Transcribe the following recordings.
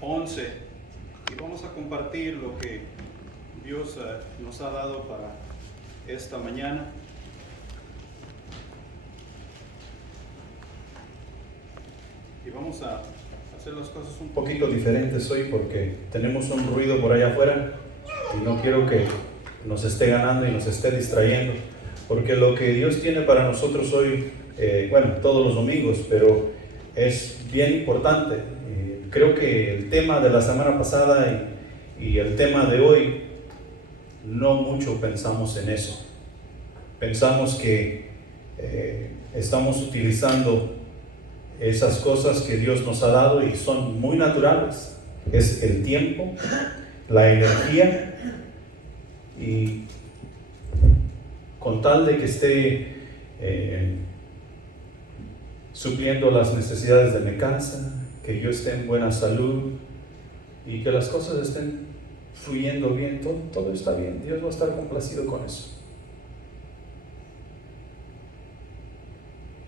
11 y vamos a compartir lo que Dios nos ha dado para esta mañana. Y vamos a hacer las cosas un poquito diferentes hoy porque tenemos un ruido por allá afuera y no quiero que nos esté ganando y nos esté distrayendo, porque lo que Dios tiene para nosotros hoy, todos los domingos, pero es bien importante. Creo que el tema de la semana pasada y el tema de hoy, no mucho pensamos en eso. Pensamos que estamos utilizando esas cosas que Dios nos ha dado y son muy naturales. Es el tiempo, la energía, y con tal de que esté supliendo las necesidades de mi casa, que yo esté en buena salud y que las cosas estén fluyendo bien, todo está bien. Dios va a estar complacido con eso.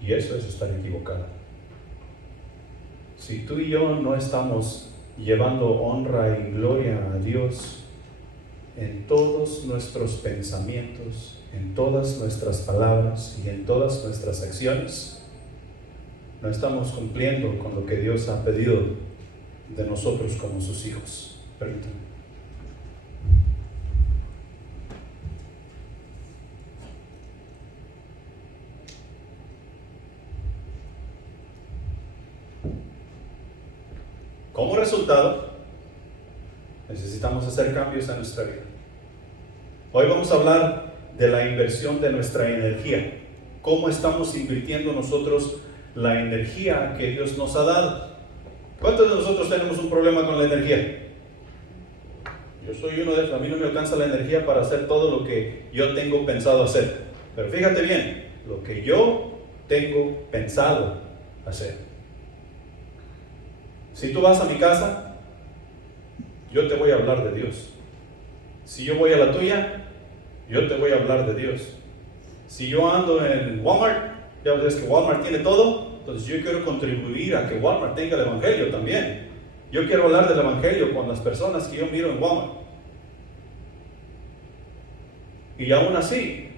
Y eso es estar equivocado. Si tú y yo no estamos llevando honra y gloria a Dios en todos nuestros pensamientos, en todas nuestras palabras y en todas nuestras acciones, no estamos cumpliendo con lo que Dios ha pedido de nosotros como sus hijos. Permítanme. Como resultado, necesitamos hacer cambios en nuestra vida. Hoy vamos a hablar de la inversión de nuestra energía. ¿Cómo estamos invirtiendo nosotros la energía que Dios nos ha dado? ¿Cuántos de nosotros tenemos un problema con la energía? Yo soy uno de esos. A mí no me alcanza la energía para hacer todo lo que yo tengo pensado hacer. Pero fíjate bien, lo que yo tengo pensado hacer. Si tú vas a mi casa, yo te voy a hablar de Dios. Si yo voy a la tuya, yo te voy a hablar de Dios. Si yo ando en Walmart, ya ves que Walmart tiene todo, entonces yo quiero contribuir a que Walmart tenga el Evangelio también. Yo quiero hablar del Evangelio con las personas que yo miro en Walmart. Y aún así,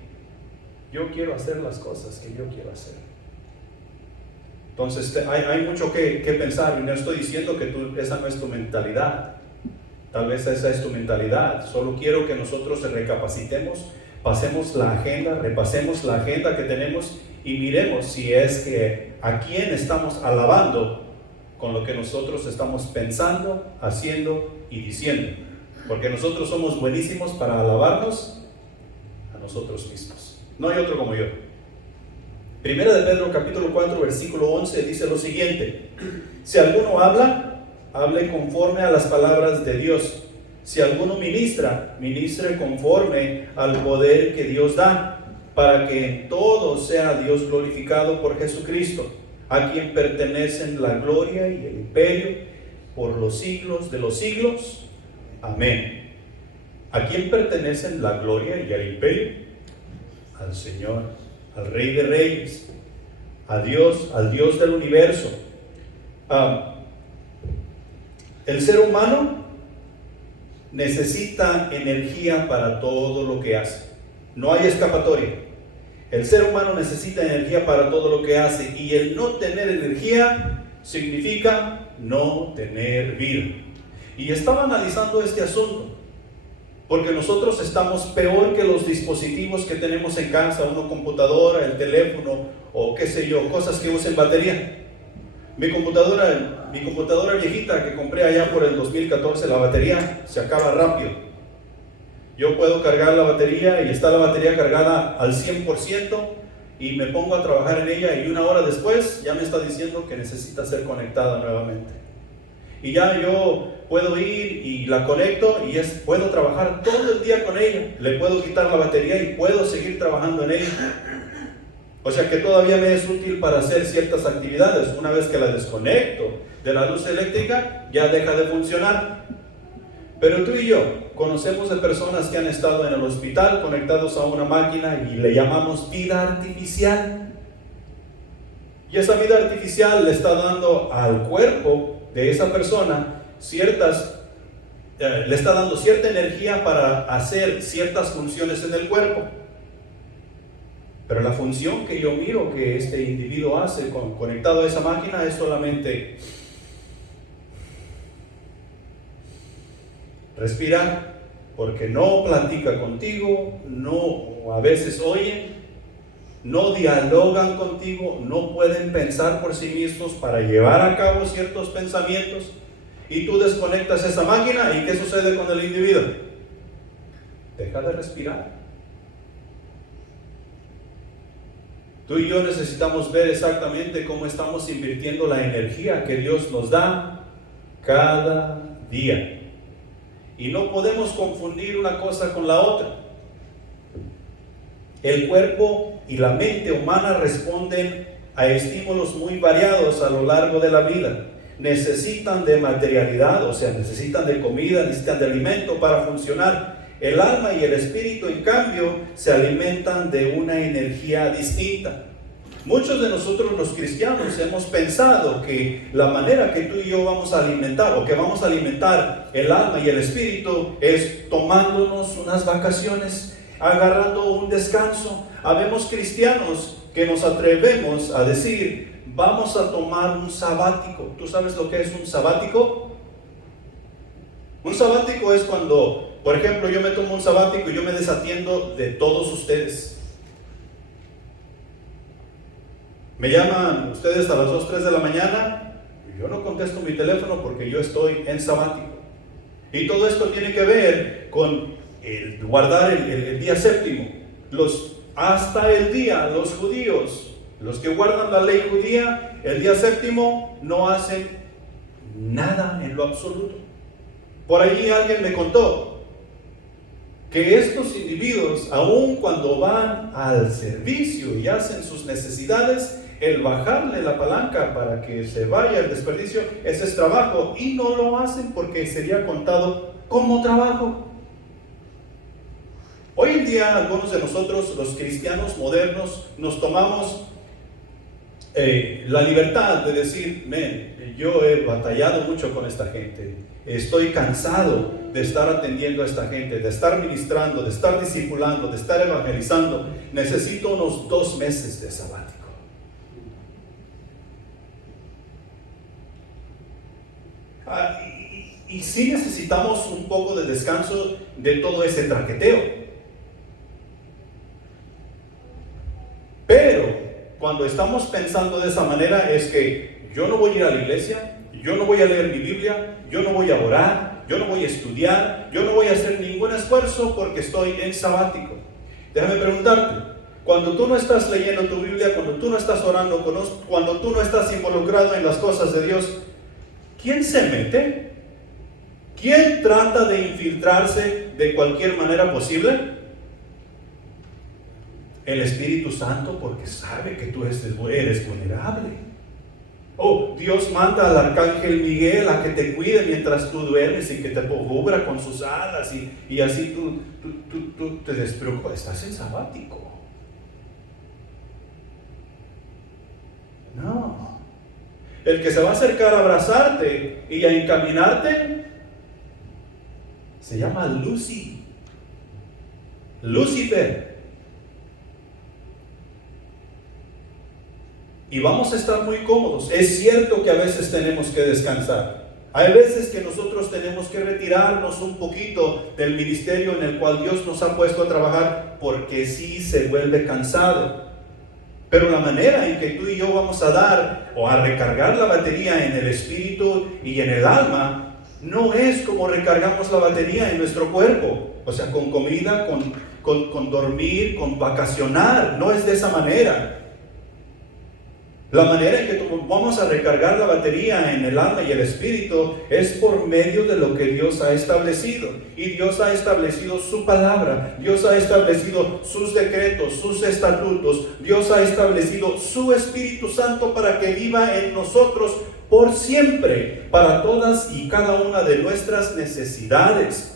yo quiero hacer las cosas que yo quiero hacer. Entonces hay mucho que pensar, y no estoy diciendo que esa no es tu mentalidad. Tal vez esa es tu mentalidad. Solo quiero que nosotros recapacitemos, pasemos la agenda, repasemos la agenda que tenemos y miremos si es que a quién estamos alabando con lo que nosotros estamos pensando, haciendo y diciendo. Porque nosotros somos buenísimos para alabarnos a nosotros mismos. No hay otro como yo. Primera de Pedro capítulo 4 versículo 11 dice lo siguiente: si alguno habla, hable conforme a las palabras de Dios. Si alguno ministra, ministre conforme al poder que Dios da, para que en todo sea Dios glorificado por Jesucristo, a quien pertenecen la gloria y el imperio por los siglos de los siglos. Amén. ¿A quién pertenecen la gloria y el imperio? Al Señor, al Rey de Reyes, a Dios, al Dios del universo. El ser humano necesita energía para todo lo que hace. No hay escapatoria. El ser humano necesita energía para todo lo que hace, y el no tener energía significa no tener vida. Y estaba analizando este asunto porque nosotros estamos peor que los dispositivos que tenemos en casa, una computadora, el teléfono o qué sé yo, cosas que usen batería. Mi computadora viejita que compré allá por el 2014, la batería se acaba rápido. Yo puedo cargar la batería y está la batería cargada al 100% y me pongo a trabajar en ella, y una hora después ya me está diciendo que necesita ser conectada nuevamente. Y ya yo puedo ir y la conecto y puedo trabajar todo el día con ella. Le puedo quitar la batería y puedo seguir trabajando en ella. O sea que todavía me es útil para hacer ciertas actividades. Una vez que la desconecto de la luz eléctrica, ya deja de funcionar. Pero tú y yo conocemos de personas que han estado en el hospital conectados a una máquina y le llamamos vida artificial. Y esa vida artificial le está dando al cuerpo de esa persona le está dando cierta energía para hacer ciertas funciones en el cuerpo. Pero la función que yo miro que este individuo hace conectado a esa máquina es solamente respirar, porque no platica contigo, no, a veces oyen, no dialogan contigo, no pueden pensar por sí mismos para llevar a cabo ciertos pensamientos, y tú desconectas esa máquina, ¿y qué sucede con el individuo? Deja de respirar. Tú y yo necesitamos ver exactamente cómo estamos invirtiendo la energía que Dios nos da cada día. Y no podemos confundir una cosa con la otra. El cuerpo y la mente humana responden a estímulos muy variados a lo largo de la vida. Necesitan de materialidad, o sea, necesitan de comida, necesitan de alimento para funcionar. El alma y el espíritu, en cambio, se alimentan de una energía distinta. Muchos de nosotros los cristianos hemos pensado que la manera que tú y yo vamos a alimentar, o que vamos a alimentar el alma y el espíritu, es tomándonos unas vacaciones, agarrando un descanso. Habemos cristianos que nos atrevemos a decir, vamos a tomar un sabático. ¿Tú sabes lo que es un sabático? Un sabático es cuando, por ejemplo, yo me tomo un sabático y yo me desatiendo de todos ustedes. Me llaman ustedes a las 2, 3 de la mañana y yo no contesto mi teléfono porque yo estoy en sabático. Y todo esto tiene que ver con guardar el día séptimo. Hasta el día, los judíos, los que guardan la ley judía, el día séptimo no hacen nada en lo absoluto. Por ahí alguien me contó que estos individuos, aun cuando van al servicio y hacen sus necesidades, el bajarle la palanca para que se vaya el desperdicio, ese es trabajo, y no lo hacen porque sería contado como trabajo. Hoy en día algunos de nosotros, los cristianos modernos, nos tomamos la libertad de decir, yo he batallado mucho con esta gente, estoy cansado de estar atendiendo a esta gente, de estar ministrando, de estar discipulando, de estar evangelizando, necesito unos 2 meses de sabático. Y sí necesitamos un poco de descanso de todo ese traqueteo. Pero cuando estamos pensando de esa manera es que yo no voy a ir a la iglesia, yo no voy a leer mi Biblia, yo no voy a orar, yo no voy a estudiar, yo no voy a hacer ningún esfuerzo porque estoy en sabático. Déjame preguntarte, cuando tú no estás leyendo tu Biblia, cuando tú no estás orando, cuando tú no estás involucrado en las cosas de Dios, ¿quién se mete? ¿Quién trata de infiltrarse de cualquier manera posible? El Espíritu Santo, porque sabe que tú eres vulnerable. Dios manda al arcángel Miguel a que te cuide mientras tú duermes y que te cubra con sus alas y así tú te despreocupas. Estás en sabático. No. El que se va a acercar a abrazarte y a encaminarte se llama Lucifer. Y vamos a estar muy cómodos. Es cierto que a veces tenemos que descansar. Hay veces que nosotros tenemos que retirarnos un poquito del ministerio en el cual Dios nos ha puesto a trabajar, porque sí se vuelve cansado. Pero la manera en que tú y yo vamos a dar o a recargar la batería en el espíritu y en el alma no es como recargamos la batería en nuestro cuerpo. O sea, con comida, con dormir, con vacacionar. No es de esa manera. La manera en que vamos a recargar la batería en el alma y el espíritu es por medio de lo que Dios ha establecido. Y Dios ha establecido su palabra, Dios ha establecido sus decretos, sus estatutos, Dios ha establecido su Espíritu Santo para que viva en nosotros por siempre, para todas y cada una de nuestras necesidades.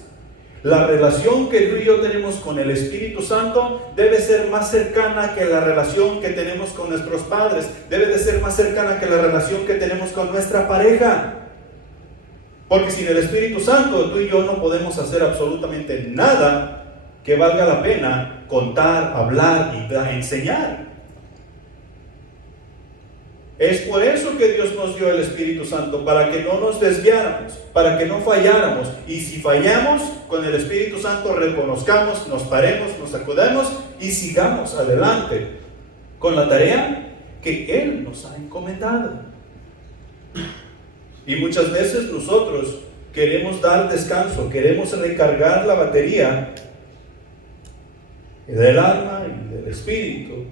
La relación que tú y yo tenemos con el Espíritu Santo debe ser más cercana que la relación que tenemos con nuestros padres. Debe de ser más cercana que la relación que tenemos con nuestra pareja. Porque sin el Espíritu Santo tú y yo no podemos hacer absolutamente nada que valga la pena contar, hablar y enseñar. Es por eso que Dios nos dio el Espíritu Santo, para que no nos desviáramos, para que no falláramos. Y si fallamos, con el Espíritu Santo reconozcamos, nos paremos, nos sacudamos y sigamos adelante con la tarea que Él nos ha encomendado. Y muchas veces nosotros queremos dar descanso, queremos recargar la batería del alma y del espíritu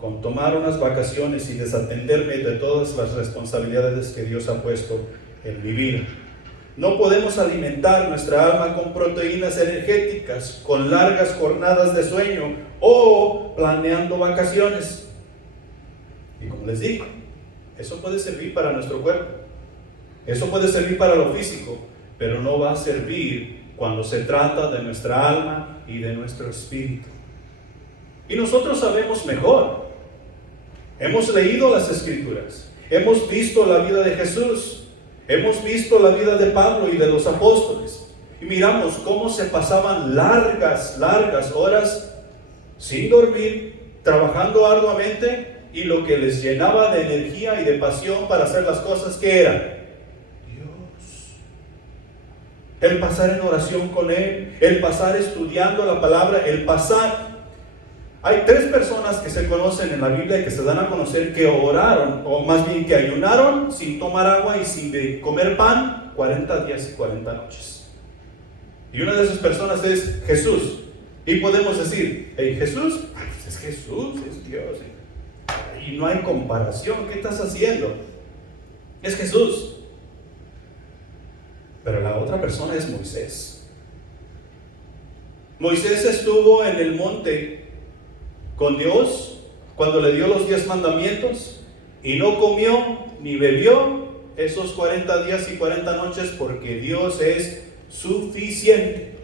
con tomar unas vacaciones y desatenderme de todas las responsabilidades que Dios ha puesto en mi vida. No podemos alimentar nuestra alma con proteínas energéticas, con largas jornadas de sueño o planeando vacaciones. Y como les digo, eso puede servir para nuestro cuerpo, eso puede servir para lo físico, pero no va a servir cuando se trata de nuestra alma y de nuestro espíritu. Y nosotros sabemos mejor. Hemos leído las Escrituras, hemos visto la vida de Jesús, hemos visto la vida de Pablo y de los apóstoles, y miramos cómo se pasaban largas horas sin dormir, trabajando arduamente, y lo que les llenaba de energía y de pasión para hacer las cosas que eran Dios. El pasar en oración con Él, el pasar estudiando la palabra, el pasar. Hay 3 personas que se conocen en la Biblia y que se dan a conocer que oraron, o más bien que ayunaron sin tomar agua y sin comer pan 40 días y 40 noches. Y una de esas personas es Jesús. Y podemos decir, hey, Jesús, pues es Jesús, es Dios. Y no hay comparación, ¿qué estás haciendo? Es Jesús. Pero la otra persona es Moisés. Moisés estuvo en el monte con Dios cuando le dio los 10 mandamientos y no comió ni bebió esos 40 días y 40 noches porque Dios es suficiente.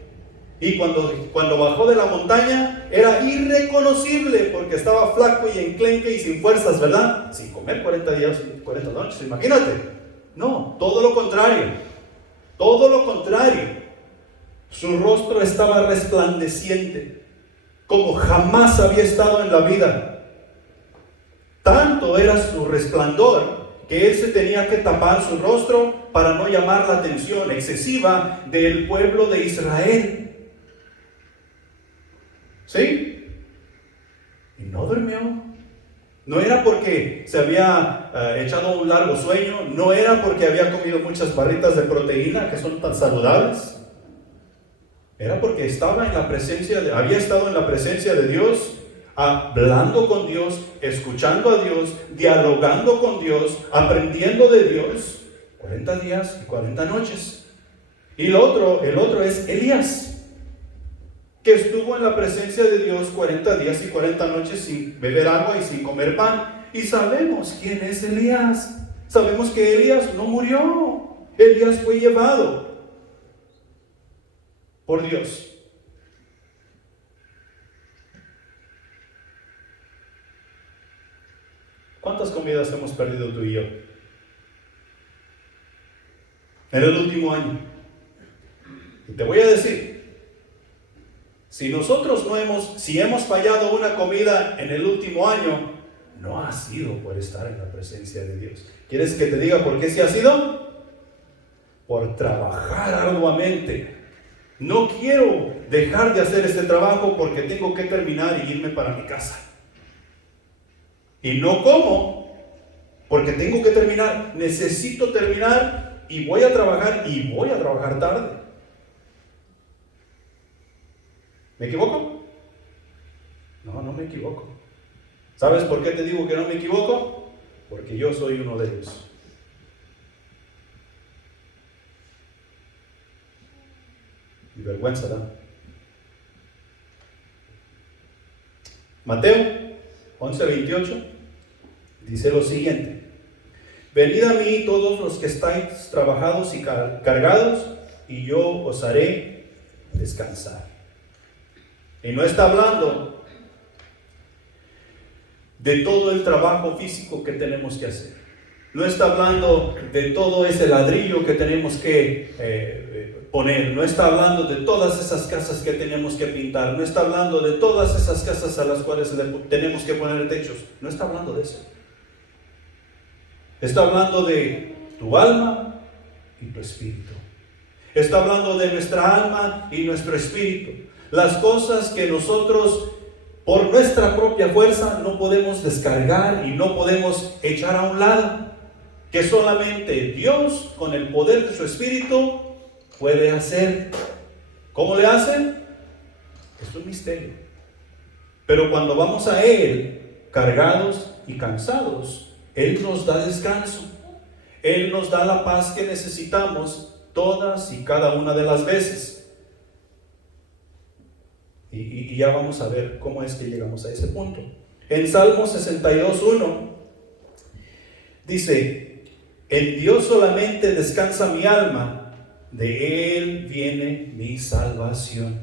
Y cuando bajó de la montaña era irreconocible porque estaba flaco y enclenque y sin fuerzas, ¿verdad? Sin comer 40 días y 40 noches, imagínate. No, todo lo contrario. Todo lo contrario. Su rostro estaba resplandeciente, como jamás había estado en la vida. Tanto era su resplandor que él se tenía que tapar su rostro para no llamar la atención excesiva del pueblo de Israel. ¿Sí? Y no durmió. No era porque se había echado un largo sueño, no era porque había comido muchas barritas de proteína que son tan saludables. Era porque había estado en la presencia de Dios, hablando con Dios, escuchando a Dios, dialogando con Dios, aprendiendo de Dios, 40 días y 40 noches. Y el otro es Elías, que estuvo en la presencia de Dios 40 días y 40 noches sin beber agua y sin comer pan. Y sabemos quién es Elías. Sabemos que Elías no murió. Elías fue llevado por Dios. ¿Cuántas comidas hemos perdido tú y yo en el último año? Y te voy a decir, si hemos fallado una comida en el último año, no ha sido por estar en la presencia de Dios. ¿Quieres que te diga por qué sí ha sido? Por trabajar arduamente. No quiero dejar de hacer este trabajo porque tengo que terminar y irme para mi casa. Y no como porque tengo que terminar. Necesito terminar y voy a trabajar tarde. ¿Me equivoco? No me equivoco. ¿Sabes por qué te digo que no me equivoco? Porque yo soy uno de ellos. Mi vergüenza da. Mateo 11:28 dice lo siguiente: venid a mí todos los que estáis trabajados y cargados, y yo os haré descansar. Y no está hablando de todo el trabajo físico que tenemos que hacer. No está hablando de todo ese ladrillo que tenemos que poner. No está hablando de todas esas casas que tenemos que pintar. No está hablando de todas esas casas a las cuales tenemos que poner techos. No está hablando de eso. Está hablando de tu alma y tu espíritu. Está hablando de nuestra alma y nuestro espíritu. Las cosas que nosotros por nuestra propia fuerza no podemos descargar y no podemos echar a un lado, que solamente Dios con el poder de su espíritu puede hacer. ¿Cómo le hacen? Es un misterio. Pero cuando vamos a Él cargados y cansados, Él nos da descanso. Él nos da la paz que necesitamos todas y cada una de las veces. Y ya vamos a ver cómo es que llegamos a ese punto. En Salmo 62:1 dice: en Dios solamente descansa mi alma, de Él viene mi salvación.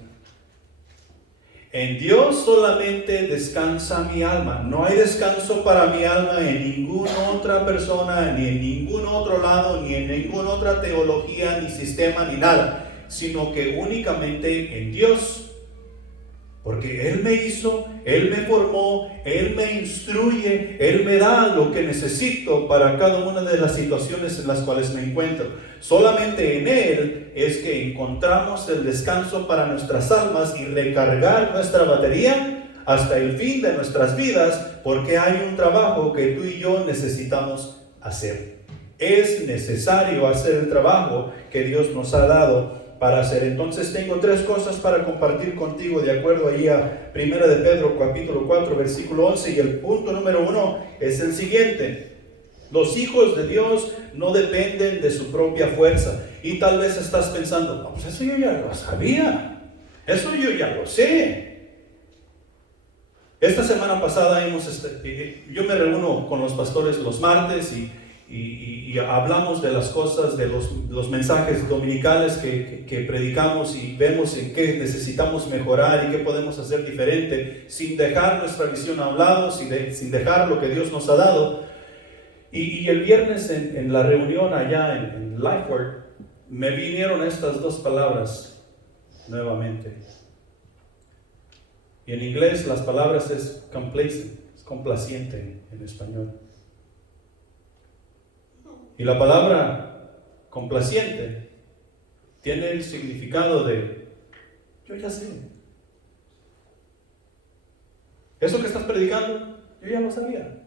En Dios solamente descansa mi alma. No hay descanso para mi alma en ninguna otra persona, ni en ningún otro lado, ni en ninguna otra teología, ni sistema, ni nada, sino que únicamente en Dios. Porque Él me hizo, Él me formó, Él me instruye, Él me da lo que necesito para cada una de las situaciones en las cuales me encuentro. Solamente en Él es que encontramos el descanso para nuestras almas y recargar nuestra batería hasta el fin de nuestras vidas, porque hay un trabajo que tú y yo necesitamos hacer. Es necesario hacer el trabajo que Dios nos ha dado para hacer. Entonces tengo 3 cosas para compartir contigo de acuerdo ahí a 1 de Pedro capítulo 4 versículo 11, y el punto número 1 es el siguiente: los hijos de Dios no dependen de su propia fuerza. Y tal vez estás pensando, no, pues eso yo ya lo sabía, eso yo ya lo sé. Esta semana pasada yo me reúno con los pastores los martes y hablamos de las cosas, de los mensajes dominicales que predicamos, y vemos en qué necesitamos mejorar y qué podemos hacer diferente, sin dejar nuestra visión a un lado, sin dejar lo que Dios nos ha dado. Y el viernes en la reunión allá en Lifeword, me vinieron estas 2 palabras nuevamente. Y en inglés las palabras es complacent, es complaciente en español. Y la palabra complaciente tiene el significado de: yo ya sé. Eso que estás predicando, yo ya lo sabía.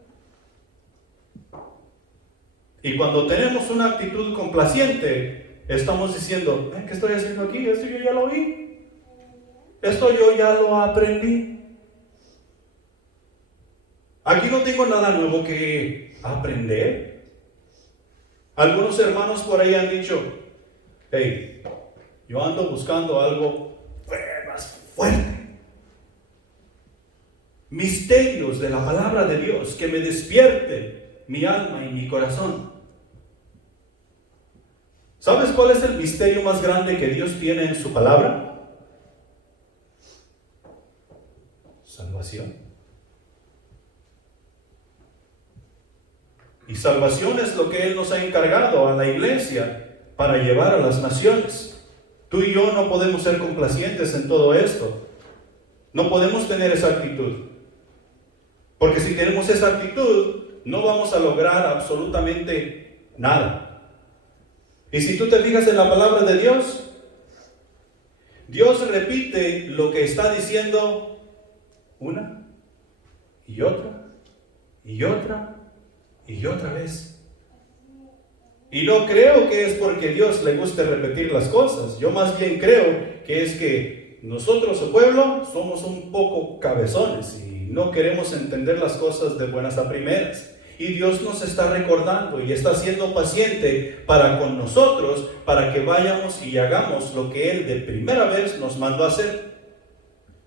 Y cuando tenemos una actitud complaciente, estamos diciendo: ¿qué estoy haciendo aquí? Esto yo ya lo vi. Esto yo ya lo aprendí. Aquí no tengo nada nuevo que aprender. Algunos hermanos por ahí han dicho: hey, yo ando buscando algo más fuerte. Misterios de la palabra de Dios que me despierte mi alma y mi corazón. ¿Sabes cuál es el misterio más grande que Dios tiene en su palabra? Salvación. Y salvación es lo que Él nos ha encargado a la iglesia para llevar a las naciones. Tú y yo no podemos ser complacientes en todo esto. No podemos tener esa actitud. Porque si tenemos esa actitud, no vamos a lograr absolutamente nada. Y si tú te fijas en la palabra de Dios, Dios repite lo que está diciendo una y otra y otra y otra vez. Y no creo que es porque Dios le guste repetir las cosas. Yo más bien creo que es que nosotros, el pueblo, somos un poco cabezones y no queremos entender las cosas de buenas a primeras. Y Dios nos está recordando y está siendo paciente para con nosotros, para que vayamos y hagamos lo que Él de primera vez nos mandó a hacer.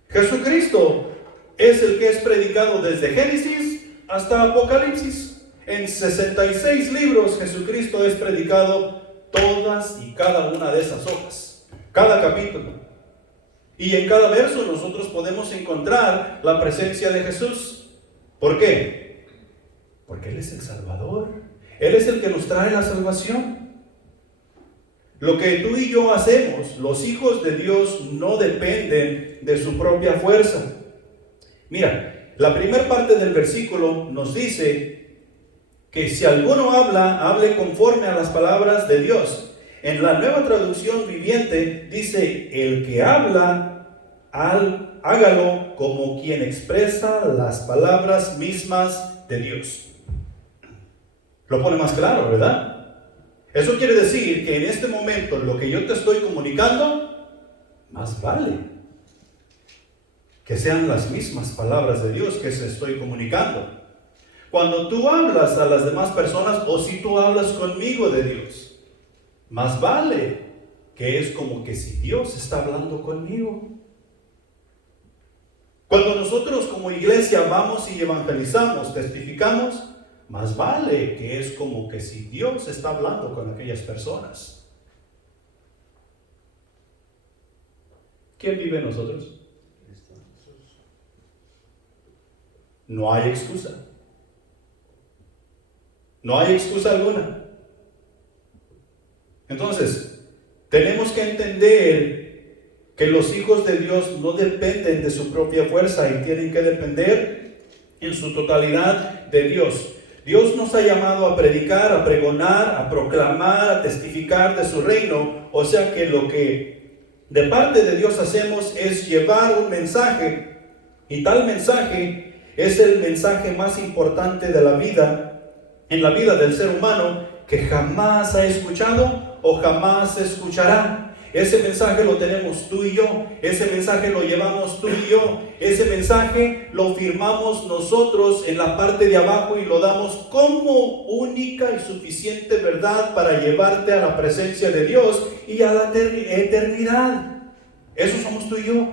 Jesucristo es el que es predicado desde Génesis hasta Apocalipsis. En 66 libros Jesucristo es predicado todas y cada una de esas hojas, cada capítulo. Y en cada verso nosotros podemos encontrar la presencia de Jesús. ¿Por qué? Porque Él es el Salvador. Él es el que nos trae la salvación. Lo que tú y yo hacemos, los hijos de Dios, no dependen de su propia fuerza. Mira, la primera parte del versículo nos dice que si alguno habla, hable conforme a las palabras de Dios. En la Nueva Traducción Viviente dice, el que habla, hágalo como quien expresa las palabras mismas de Dios. Lo pone más claro, ¿verdad? Eso quiere decir que en este momento lo que yo te estoy comunicando, más vale que sean las mismas palabras de Dios que se estoy comunicando. Cuando tú hablas a las demás personas, o si tú hablas conmigo de Dios, más vale que es como que si Dios está hablando conmigo. Cuando nosotros como iglesia vamos y evangelizamos, testificamos, más vale que es como que si Dios está hablando con aquellas personas. ¿Quién vive en nosotros? No hay excusa. No hay excusa alguna. Entonces, tenemos que entender que los hijos de Dios no dependen de su propia fuerza y tienen que depender en su totalidad de Dios. Dios nos ha llamado a predicar, a pregonar, a proclamar, a testificar de su reino. O sea que lo que de parte de Dios hacemos es llevar un mensaje, y tal mensaje es el mensaje más importante de la vida, en la vida del ser humano, que jamás ha escuchado o jamás escuchará. Ese mensaje lo tenemos tú y yo, ese mensaje lo llevamos tú y yo, ese mensaje lo firmamos nosotros en la parte de abajo y lo damos como única y suficiente verdad para llevarte a la presencia de Dios y a la eternidad. Eso somos tú y yo.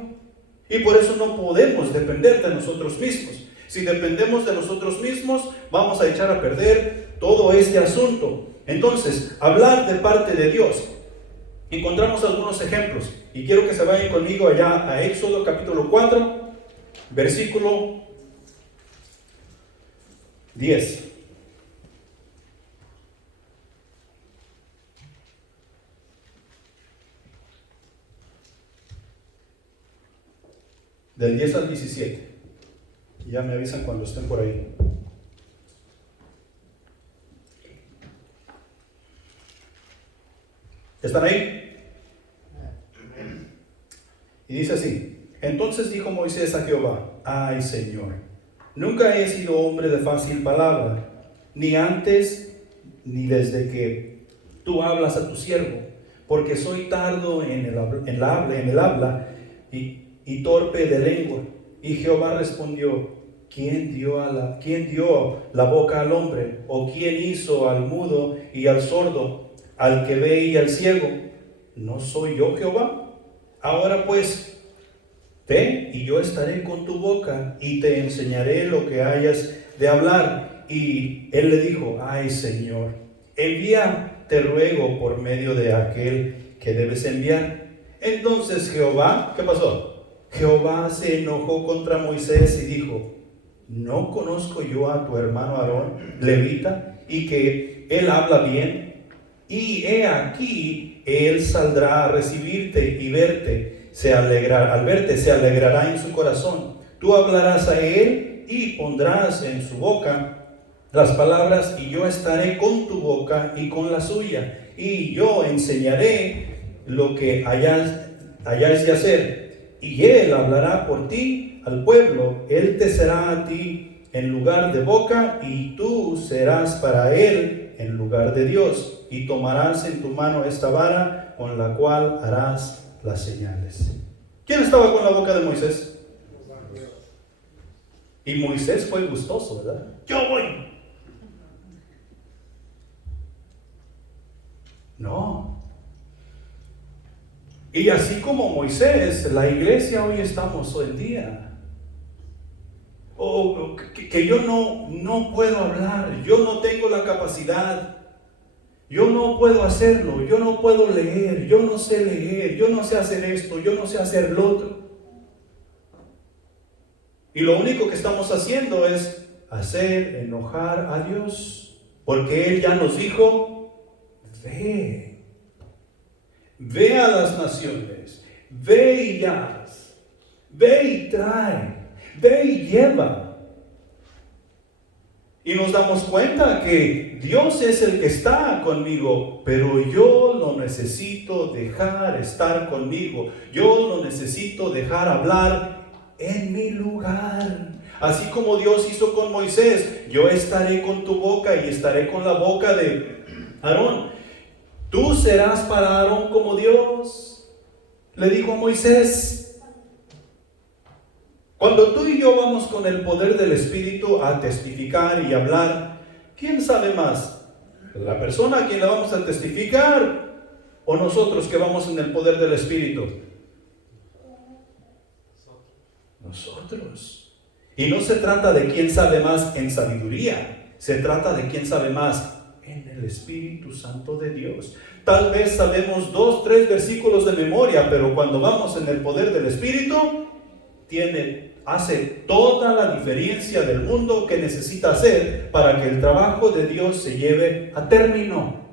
Y por eso no podemos depender de nosotros mismos. Si dependemos de nosotros mismos, vamos a echar a perder todo este asunto. Entonces, hablar de parte de Dios. Encontramos algunos ejemplos y quiero que se vayan conmigo allá a Éxodo capítulo 4, versículo 10. Del 10 al 17. Ya me avisan cuando estén por ahí. ¿Están ahí? Y dice así: entonces dijo Moisés a Jehová: ay, Señor, nunca he sido hombre de fácil palabra, ni antes ni desde que tú hablas a tu siervo, porque soy tardo en el habla y torpe de lengua. Y Jehová respondió: ¿quién dio la boca al hombre? ¿O quién hizo al mudo y al sordo, al que ve y al ciego? ¿No soy yo Jehová? Ahora pues, ve y yo estaré con tu boca y te enseñaré lo que hayas de hablar. Y él le dijo: ay, Señor, envía, te ruego, por medio de aquel que debes enviar. Entonces Jehová, ¿qué pasó? Jehová se enojó contra Moisés y dijo: ¿no conozco yo a tu hermano Aarón, levita, y que él habla bien? Y he aquí, él saldrá a recibirte y al verte se alegrará en su corazón. Tú hablarás a él y pondrás en su boca las palabras, y yo estaré con tu boca y con la suya, y yo enseñaré lo que hayáis de hacer. Y él hablará por ti al pueblo, él te será a ti en lugar de boca, y tú serás para él en lugar de Dios, y tomarás en tu mano esta vara con la cual harás las señales. ¿Quién estaba con la boca de Moisés? Y Moisés fue gustoso, ¿verdad? Yo voy. No. Y así como Moisés, la iglesia hoy estamos hoy en día. Que yo no puedo hablar, yo no tengo la capacidad, yo no puedo hacerlo, yo no puedo leer, yo no sé leer, yo no sé hacer esto, yo no sé hacer lo otro. Y lo único que estamos haciendo es hacer enojar a Dios. Porque Él ya nos dijo, ve, ve a las naciones, ve y haz, ve y trae, ve y lleva. Y nos damos cuenta que Dios es el que está conmigo, pero yo lo necesito dejar estar conmigo. Yo lo necesito dejar hablar en mi lugar. Así como Dios hizo con Moisés, yo estaré con tu boca y estaré con la boca de Aarón. Tú serás para Aarón como Dios, le dijo a Moisés. Cuando tú y yo vamos con el poder del Espíritu a testificar y hablar, ¿quién sabe más? ¿La persona a quien le vamos a testificar o nosotros que vamos en el poder del Espíritu? Nosotros. Y no se trata de quién sabe más en sabiduría, se trata de quién sabe más en el Espíritu Santo de Dios. Tal vez sabemos 2, 3 versículos de memoria, pero cuando vamos en el poder del Espíritu, hace toda la diferencia del mundo que necesita hacer para que el trabajo de Dios se lleve a término.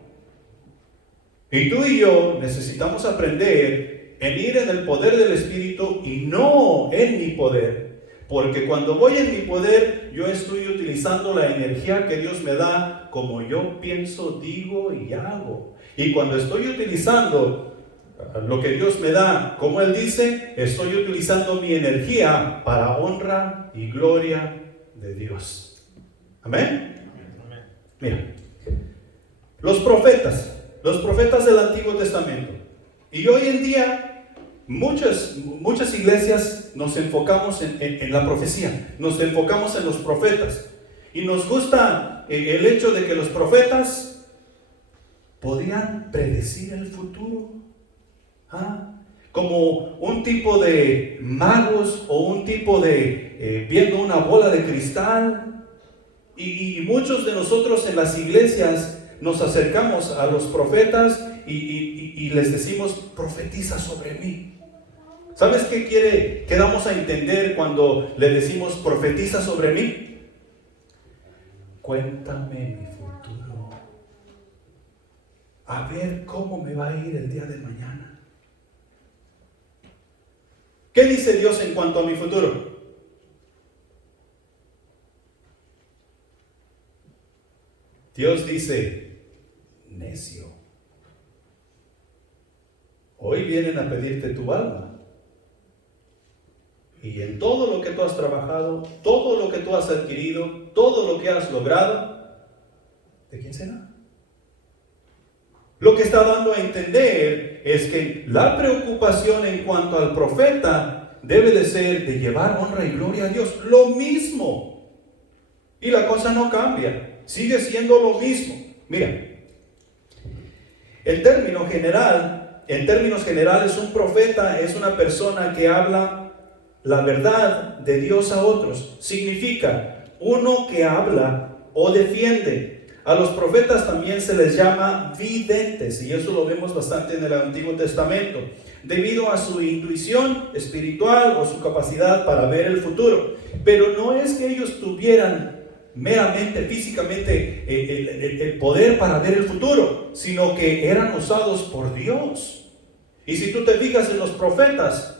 Y tú y yo necesitamos aprender en ir en el poder del Espíritu y no en mi poder. Porque cuando voy en mi poder, yo estoy utilizando la energía que Dios me da como yo pienso, digo y hago. Y cuando estoy utilizando lo que Dios me da, como Él dice, estoy utilizando mi energía para honra y gloria de Dios. Amén. Mira, los profetas del Antiguo Testamento. Y hoy en día, muchas iglesias nos enfocamos en la profecía, nos enfocamos en los profetas. Y nos gusta el hecho de que los profetas podían predecir el futuro. Como un tipo de magos o un tipo de viendo una bola de cristal. Y muchos de nosotros en las iglesias nos acercamos a los profetas y les decimos, profetiza sobre mí. ¿Sabes qué damos a entender cuando le decimos, profetiza sobre mí? Cuéntame mi futuro. A ver cómo me va a ir el día de mañana. ¿Qué dice Dios en cuanto a mi futuro? Dios dice, necio. Hoy vienen a pedirte tu alma. Y en todo lo que tú has trabajado, todo lo que tú has adquirido, todo lo que has logrado, ¿de quién será? Lo que está dando a entender es que la preocupación en cuanto al profeta debe de ser de llevar honra y gloria a Dios. Lo mismo. Y la cosa no cambia. Sigue siendo lo mismo. Mira, en términos generales, un profeta es una persona que habla la verdad de Dios a otros. Significa uno que habla o defiende. A los profetas también se les llama videntes, y eso lo vemos bastante en el Antiguo Testamento, debido a su intuición espiritual o su capacidad para ver el futuro. Pero no es que ellos tuvieran meramente, físicamente, el poder para ver el futuro, sino que eran usados por Dios. Y si tú te fijas en los profetas,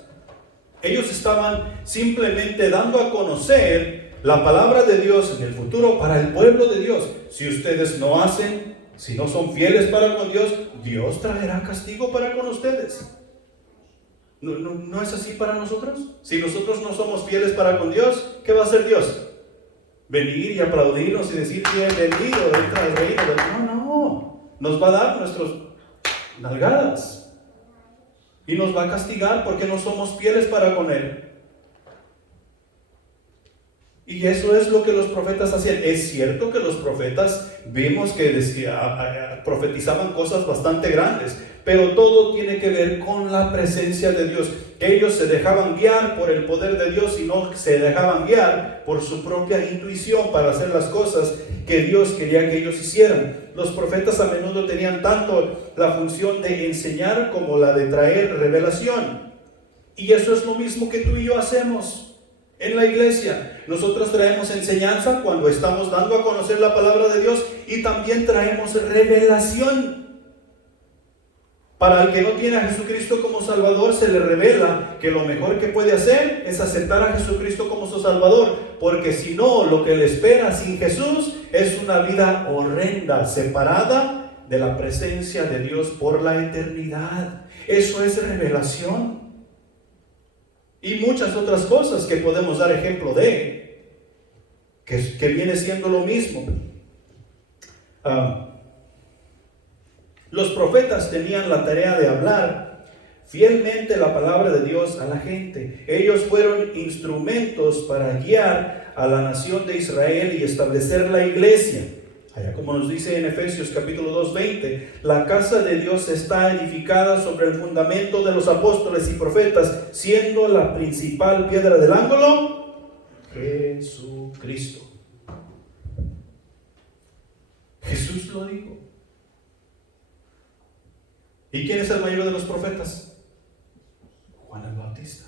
ellos estaban simplemente dando a conocer la palabra de Dios en el futuro para el pueblo de Dios. Si ustedes no hacen, si no son fieles para con Dios, Dios traerá castigo para con ustedes. ¿No es así para nosotros? Si nosotros no somos fieles para con Dios, ¿qué va a hacer Dios? Venir y aplaudirnos y decir, bienvenido, entra al reino. No, nos va a dar nuestras nalgadas y nos va a castigar porque no somos fieles para con Él. Y eso es lo que los profetas hacían. Es cierto que los profetas vimos que profetizaban cosas bastante grandes, pero todo tiene que ver con la presencia de Dios. Ellos se dejaban guiar por el poder de Dios y no se dejaban guiar por su propia intuición para hacer las cosas que Dios quería que ellos hicieran. Los profetas a menudo tenían tanto la función de enseñar como la de traer revelación. Y eso es lo mismo que tú y yo hacemos. en la iglesia. Nosotros traemos enseñanza cuando estamos dando a conocer la palabra de Dios, y también traemos revelación. Para el que no tiene a Jesucristo como Salvador, se le revela que lo mejor que puede hacer es aceptar a Jesucristo como su Salvador, porque si no, lo que le espera sin Jesús es una vida horrenda, separada de la presencia de Dios por la eternidad. Eso es revelación. Y muchas otras cosas que podemos dar ejemplo de, que viene siendo lo mismo. Los profetas tenían la tarea de hablar fielmente la palabra de Dios a la gente. Ellos fueron instrumentos para guiar a la nación de Israel y establecer la iglesia. Allá como nos dice en Efesios capítulo 2:20, la casa de Dios está edificada sobre el fundamento de los apóstoles y profetas, siendo la principal piedra del ángulo Jesucristo. Jesús lo dijo. ¿Y quién es el mayor de los profetas? Juan el Bautista.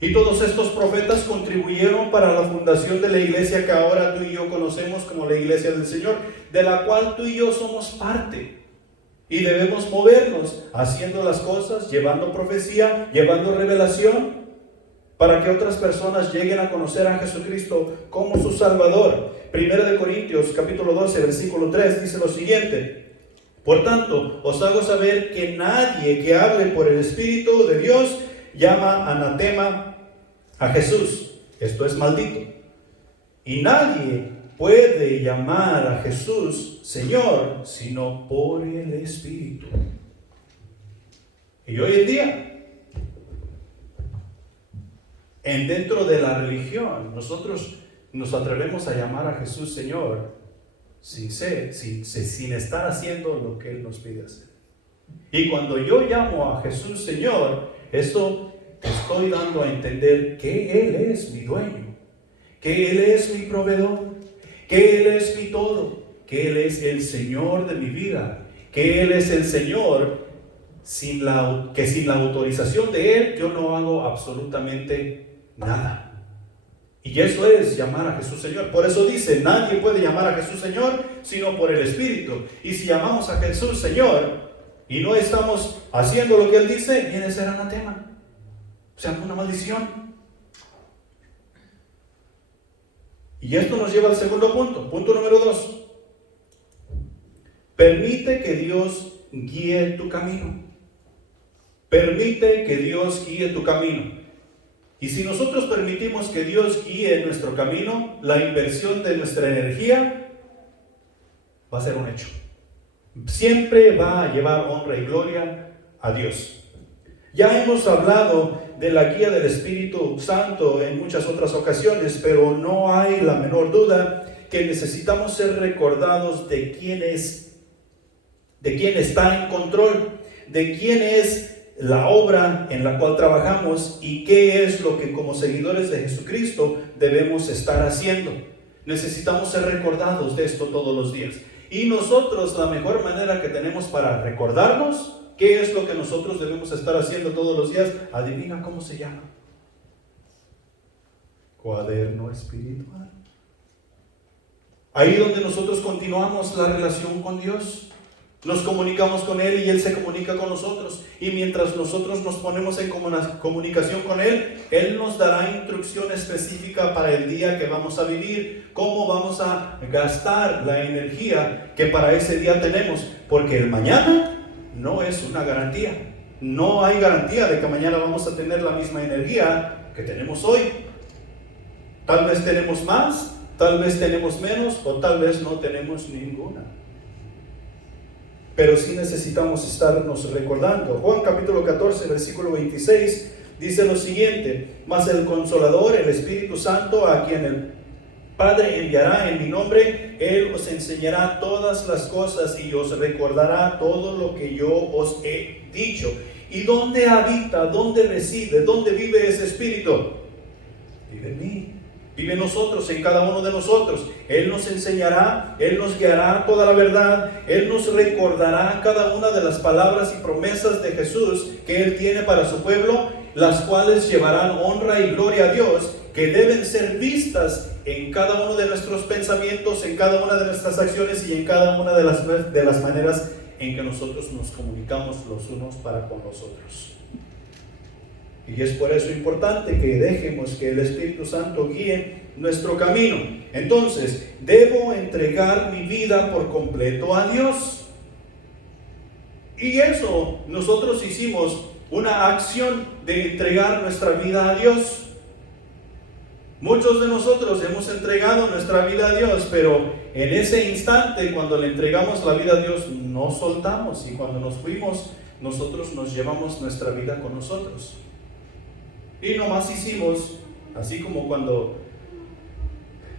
Y todos estos profetas contribuyeron para la fundación de la iglesia que ahora tú y yo conocemos como la iglesia del Señor, de la cual tú y yo somos parte. Y debemos movernos haciendo las cosas, llevando profecía, llevando revelación, para que otras personas lleguen a conocer a Jesucristo como su Salvador. 1 Corintios capítulo 12, versículo 3 dice lo siguiente: por tanto, os hago saber que nadie que hable por el Espíritu de Dios llama anatema a Jesús, esto es maldito. Y nadie puede llamar a Jesús Señor, sino por el Espíritu. Y hoy en día, dentro de la religión, nosotros nos atrevemos a llamar a Jesús Señor sin estar haciendo lo que Él nos pide hacer. Y cuando yo llamo a Jesús Señor, esto estoy dando a entender que Él es mi dueño, que Él es mi proveedor, que Él es mi todo, que Él es el Señor de mi vida, que Él es el Señor que sin la autorización de Él yo no hago absolutamente nada. Y eso es llamar a Jesús Señor. Por eso dice, nadie puede llamar a Jesús Señor sino por el Espíritu. Y si llamamos a Jesús Señor y no estamos haciendo lo que Él dice, viene a ser anatema, o sea, una maldición. Y esto nos lleva al segundo punto. Punto número 2. Permite que Dios guíe tu camino. Permite que Dios guíe tu camino. Y si nosotros permitimos que Dios guíe nuestro camino, la inversión de nuestra energía va a ser un hecho. Siempre va a llevar honra y gloria a Dios. Ya hemos hablado de la guía del Espíritu Santo en muchas otras ocasiones, pero no hay la menor duda que necesitamos ser recordados de quién está en control, de quién es la obra en la cual trabajamos y qué es lo que como seguidores de Jesucristo debemos estar haciendo. Necesitamos ser recordados de esto todos los días. Y nosotros, la mejor manera que tenemos para recordarnos qué es lo que nosotros debemos estar haciendo todos los días, adivina cómo se llama. Cuaderno espiritual. Ahí donde nosotros continuamos la relación con Dios. Nos comunicamos con Él y Él se comunica con nosotros. Y mientras nosotros nos ponemos en comunicación con Él, Él nos dará instrucción específica para el día que vamos a vivir. Cómo vamos a gastar la energía que para ese día tenemos. Porque el mañana no es una garantía. No hay garantía de que mañana vamos a tener la misma energía que tenemos hoy. Tal vez tenemos más, tal vez tenemos menos o tal vez no tenemos ninguna. Pero sí necesitamos estarnos recordando. Juan capítulo 14, versículo 26, dice lo siguiente: mas el Consolador, el Espíritu Santo, a quien el Padre enviará en mi nombre, Él os enseñará todas las cosas y os recordará todo lo que yo os he dicho. ¿Y dónde habita, dónde reside, dónde vive ese Espíritu? Vive en mí. vive en nosotros, en cada uno de nosotros. Él nos enseñará, Él nos guiará a toda la verdad, Él nos recordará cada una de las palabras y promesas de Jesús que Él tiene para su pueblo, las cuales llevarán honra y gloria a Dios, que deben ser vistas en cada uno de nuestros pensamientos, en cada una de nuestras acciones y en cada una de las maneras en que nosotros nos comunicamos los unos para con los otros. Y es por eso importante que dejemos que el Espíritu Santo guíe nuestro camino. Entonces, debo entregar mi vida por completo a Dios. Y eso, nosotros hicimos una acción de entregar nuestra vida a Dios. Muchos de nosotros hemos entregado nuestra vida a Dios, pero en ese instante, cuando le entregamos la vida a Dios, no soltamos. Y cuando nos fuimos, nosotros nos llevamos nuestra vida con nosotros. Y nomás hicimos, así como cuando,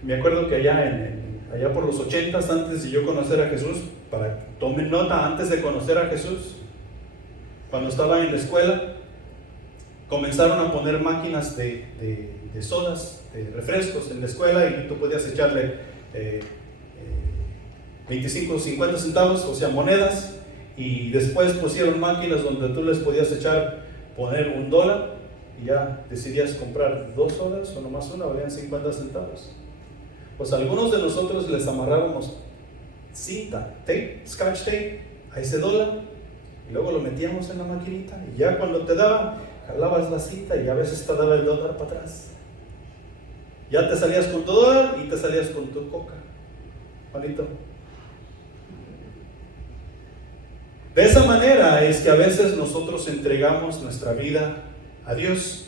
me acuerdo que allá por los 80s, antes de yo conocer a Jesús, para que tomen nota, antes de conocer a Jesús, cuando estaba en la escuela, comenzaron a poner máquinas de sodas, de refrescos en la escuela, y tú podías echarle 25 o 50 centavos, o sea, monedas, y después pusieron máquinas donde tú les podías poner $1, y ya decidías comprar 2 sodas o nomás una, valían 50 centavos. Pues algunos de nosotros les amarrábamos cinta, tape, scotch tape, a ese $1, y luego lo metíamos en la maquinita, y ya cuando te daba, jalabas la cinta y a veces te daba el $1 para atrás. Ya te salías con tu $1 y te salías con tu coca, Juanito. De esa manera es que a veces nosotros entregamos nuestra vida a Dios.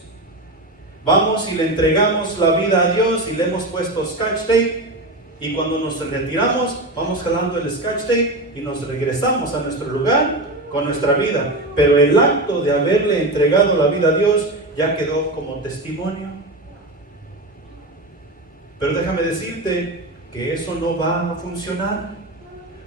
Vamos y le entregamos la vida a Dios y le hemos puesto scotch tape, y cuando nos retiramos vamos jalando el scotch tape y nos regresamos a nuestro lugar con nuestra vida, pero el acto de haberle entregado la vida a Dios ya quedó como testimonio. Pero déjame decirte que eso no va a funcionar,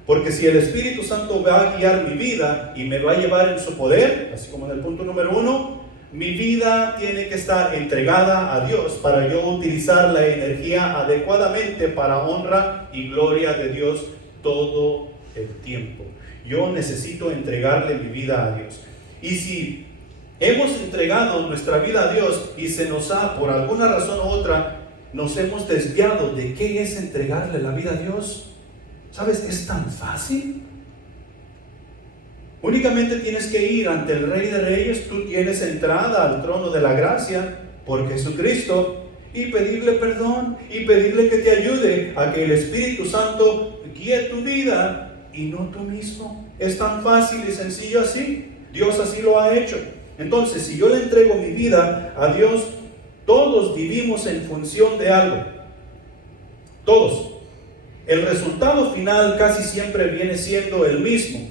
porque si el Espíritu Santo va a guiar mi vida y me va a llevar en su poder, así como en el punto número 1, mi vida tiene que estar entregada a Dios para yo utilizar la energía adecuadamente para honra y gloria de Dios todo el tiempo. Yo necesito entregarle mi vida a Dios. Y si hemos entregado nuestra vida a Dios y se nos ha, por alguna razón u otra, nos hemos desviado de qué es entregarle la vida a Dios, ¿sabes? Es tan fácil. Únicamente tienes que ir ante el Rey de Reyes. Tú tienes entrada al trono de la gracia por Jesucristo y pedirle perdón y pedirle que te ayude a que el Espíritu Santo guíe tu vida y no tú mismo. Es tan fácil y sencillo así. Dios así lo ha hecho. Entonces, si yo le entrego mi vida a Dios, todos vivimos en función de algo. Todos. El resultado final casi siempre viene siendo el mismo: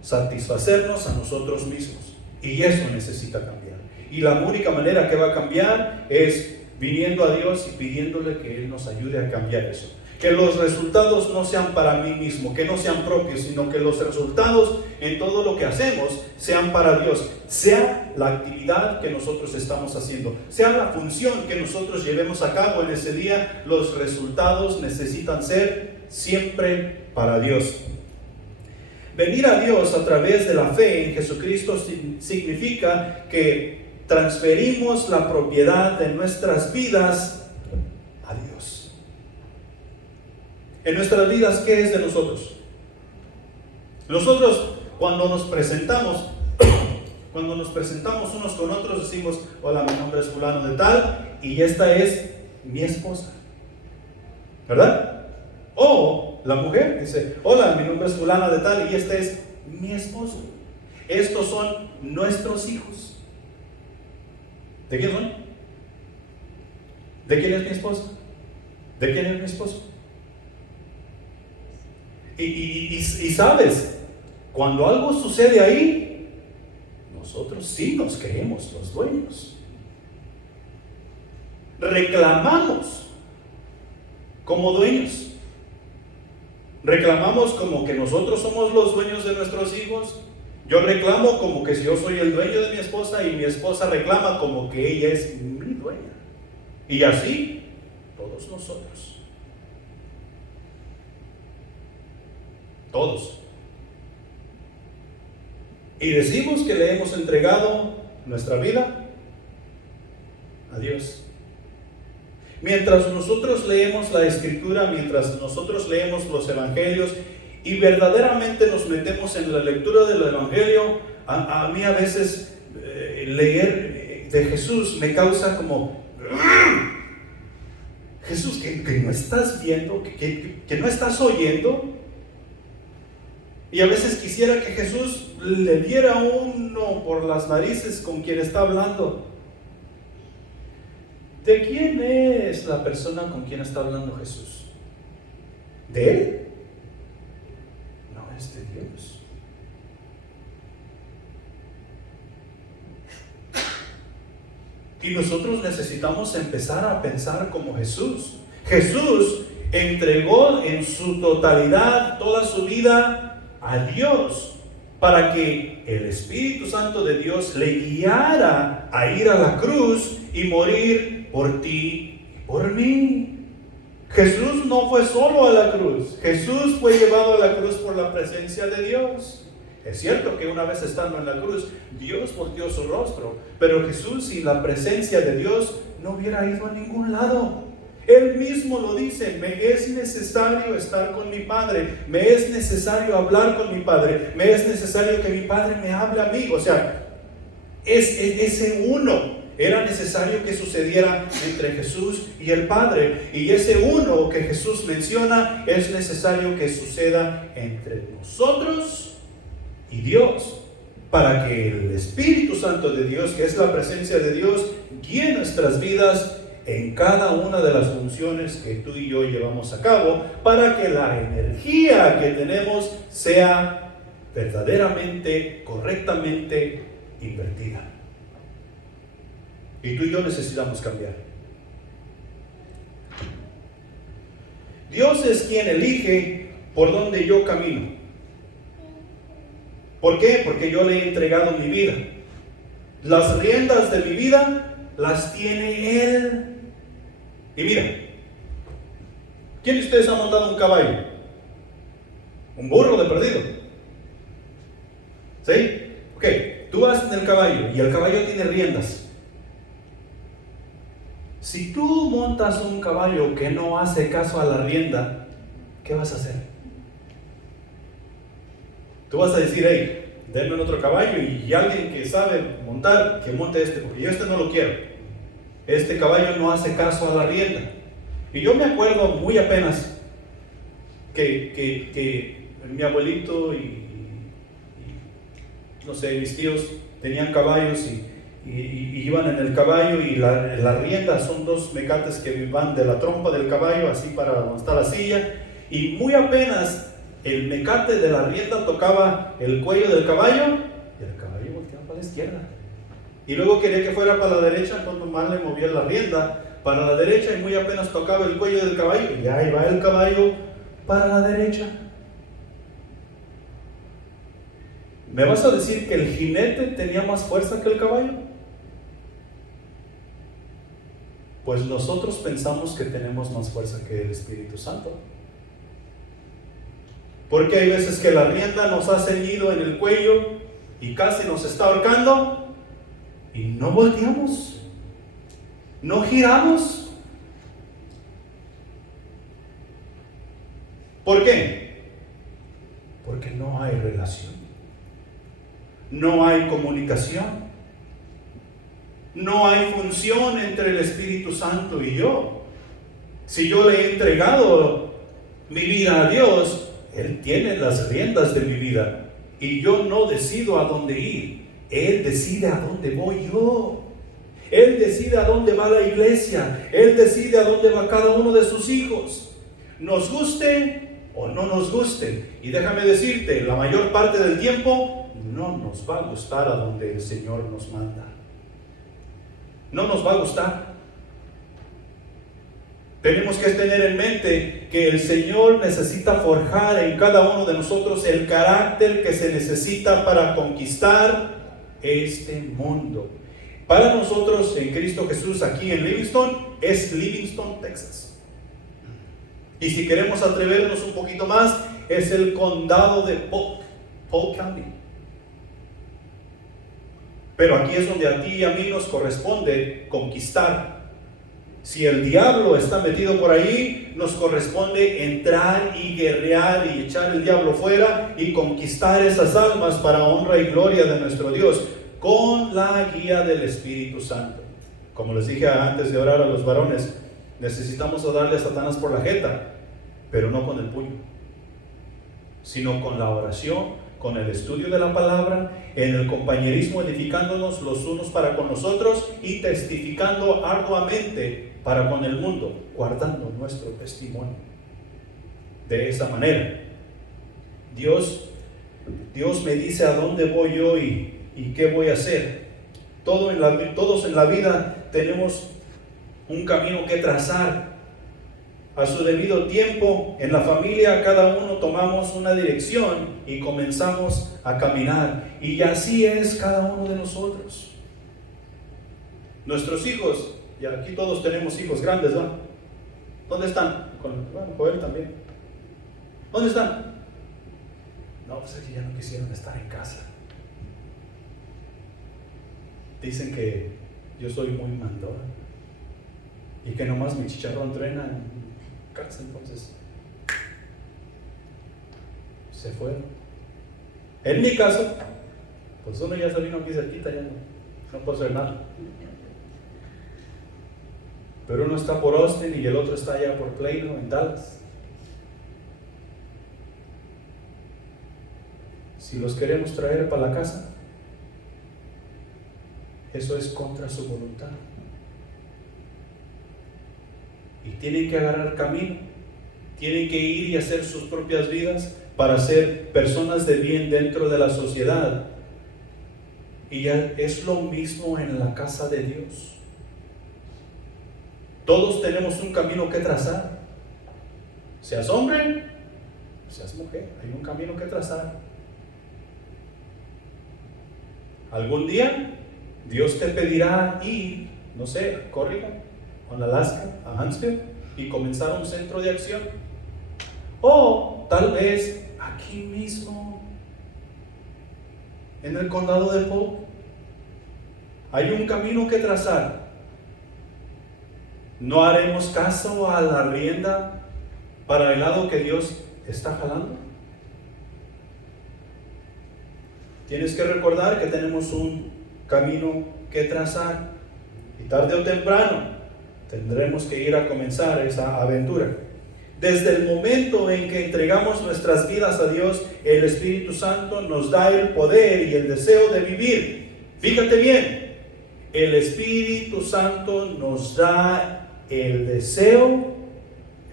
satisfacernos a nosotros mismos. Y eso necesita cambiar. Y la única manera que va a cambiar es viniendo a Dios y pidiéndole que Él nos ayude a cambiar eso. Que los resultados no sean para mí mismo, que no sean propios, sino que los resultados en todo lo que hacemos sean para Dios. Sea la actividad que nosotros estamos haciendo, sea la función que nosotros llevemos a cabo en ese día, los resultados necesitan ser siempre para Dios. Venir a Dios a través de la fe en Jesucristo significa que transferimos la propiedad de nuestras vidas a Dios. En nuestras vidas, ¿qué es de nosotros? Nosotros, cuando nos presentamos unos con otros, decimos: hola, mi nombre es fulano de tal y esta es mi esposa, ¿verdad? O la mujer dice: hola, mi nombre es fulana de tal y esta es mi esposo. Estos son nuestros hijos. ¿De quién son? ¿De quién es mi esposa? ¿De quién es mi esposo? Y sabes, cuando algo sucede ahí, nosotros sí nos creemos los dueños. Reclamamos como dueños. Reclamamos como que nosotros somos los dueños de nuestros hijos. Yo reclamo como que si yo soy el dueño de mi esposa, y mi esposa reclama como que ella es mi dueña. Y así Todos nosotros. Todos. Y decimos que le hemos entregado nuestra vida a Dios. Mientras nosotros leemos la Escritura, mientras nosotros leemos los Evangelios y verdaderamente nos metemos en la lectura del Evangelio, a mí a veces leer de Jesús me causa como Jesús, que no estás viendo, que no estás oyendo. Y a veces quisiera que Jesús le diera uno por las narices con quien está hablando. ¿De quién es la persona con quien está hablando Jesús? ¿De Él? No, es de Dios. Y nosotros necesitamos empezar a pensar como Jesús. Jesús entregó en su totalidad toda su vida a Dios para que el Espíritu Santo de Dios le guiara a ir a la cruz y morir por ti y por mí. Jesús no fue solo a la cruz. Jesús fue llevado a la cruz por la presencia de Dios. Es cierto que una vez estando en la cruz, Dios volteó su rostro, pero Jesús sin la presencia de Dios no hubiera ido a ningún lado. Él mismo lo dice: me es necesario estar con mi Padre, me es necesario hablar con mi Padre, me es necesario que mi Padre me hable a mí. O sea, ese uno era necesario que sucediera entre Jesús y el Padre, y ese uno que Jesús menciona es necesario que suceda entre nosotros y Dios, para que el Espíritu Santo de Dios, que es la presencia de Dios, guíe nuestras vidas en cada una de las funciones que tú y yo llevamos a cabo, para que la energía que tenemos sea verdaderamente, correctamente invertida. Y tú y yo necesitamos cambiar. Dios es quien elige por donde yo camino. ¿Por qué? Porque yo le he entregado mi vida. Las riendas de mi vida las tiene Él. Y mira, ¿quién de ustedes ha montado un caballo? Un burro de perdido. ¿Sí? Ok, tú vas en el caballo y el caballo tiene riendas. Si tú montas un caballo que no hace caso a la rienda, ¿qué vas a hacer? Tú vas a decir: hey, denme otro caballo, y alguien que sabe montar, que monte este, porque yo este no lo quiero. Este caballo no hace caso a la rienda. Y yo me acuerdo muy apenas que mi abuelito y no sé, mis tíos tenían caballos y iban en el caballo, y la rienda son dos mecates que van de la trompa del caballo así para donde está la silla, y muy apenas el mecate de la rienda tocaba el cuello del caballo y el caballo volteaba para la izquierda, y luego quería que fuera para la derecha, cuando más le movía la rienda para la derecha, y muy apenas tocaba el cuello del caballo y ahí va el caballo para la derecha. ¿Me vas a decir que el jinete tenía más fuerza que el caballo? Pues nosotros pensamos que tenemos más fuerza que el Espíritu Santo. Porque hay veces que la rienda nos ha ceñido en el cuello y casi nos está ahorcando, y no volteamos, no giramos. ¿Por qué? Porque no hay relación, no hay comunicación, no hay función entre el Espíritu Santo y yo. Si yo le he entregado mi vida a Dios, Él tiene las riendas de mi vida, y yo no decido a dónde ir. Él decide a dónde voy yo. Él decide a dónde va la iglesia. Él decide a dónde va cada uno de sus hijos, nos guste o no nos guste. Y déjame decirte, la mayor parte del tiempo no nos va a gustar a donde el Señor nos manda. No nos va a gustar. Tenemos que tener en mente que el Señor necesita forjar en cada uno de nosotros el carácter que se necesita para conquistar este mundo. Para nosotros en Cristo Jesús, aquí en Livingston, es Livingston, Texas. Y si queremos atrevernos un poquito más, es el condado de Polk County. Pero aquí es donde a ti y a mí nos corresponde conquistar. Si el diablo está metido por ahí, nos corresponde entrar y guerrear y echar el diablo fuera y conquistar esas almas para honra y gloria de nuestro Dios, con la guía del Espíritu Santo. Como les dije antes de orar a los varones, necesitamos darle a Satanás por la jeta, pero no con el puño, sino con la oración, con el estudio de la palabra, en el compañerismo, edificándonos los unos para con los otros y testificando arduamente para con el mundo, guardando nuestro testimonio. De esa manera, Dios me dice a dónde voy yo y qué voy a hacer. Todos en la vida tenemos un camino que trazar. A su debido tiempo, en la familia, cada uno tomamos una dirección y comenzamos a caminar. Y así es cada uno de nosotros. Nuestros hijos, y aquí todos tenemos hijos grandes, ¿no? ¿Dónde están? Joel también. ¿Dónde están? No, pues es que ya no quisieron estar en casa. Dicen que yo soy muy mandón y que nomás mi chicharrón truena en casa, entonces se fueron. En mi caso, pues uno ya se vino aquí cerquita, ya no puedo hacer nada. Pero uno está por Austin y el otro está allá por Plano, en Dallas. Si los queremos traer para la casa, eso es contra su voluntad. Y tienen que agarrar camino, tienen que ir y hacer sus propias vidas para ser personas de bien dentro de la sociedad. Y ya es lo mismo en la casa de Dios. Todos tenemos un camino que trazar. Seas hombre, seas mujer, hay un camino que trazar. Algún día Dios te pedirá ir, no sé, a Corrigan, a Alaska, a Huntsville, y comenzar un centro de acción. O tal vez aquí mismo, en el condado de Polk, hay un camino que trazar. ¿No haremos caso a la rienda para el lado que Dios está jalando? Tienes que recordar que tenemos un camino que trazar y tarde o temprano tendremos que ir a comenzar esa aventura. Desde el momento en que entregamos nuestras vidas a Dios, el Espíritu Santo nos da el poder y el deseo de vivir. Fíjate bien, el Espíritu Santo nos da el deseo,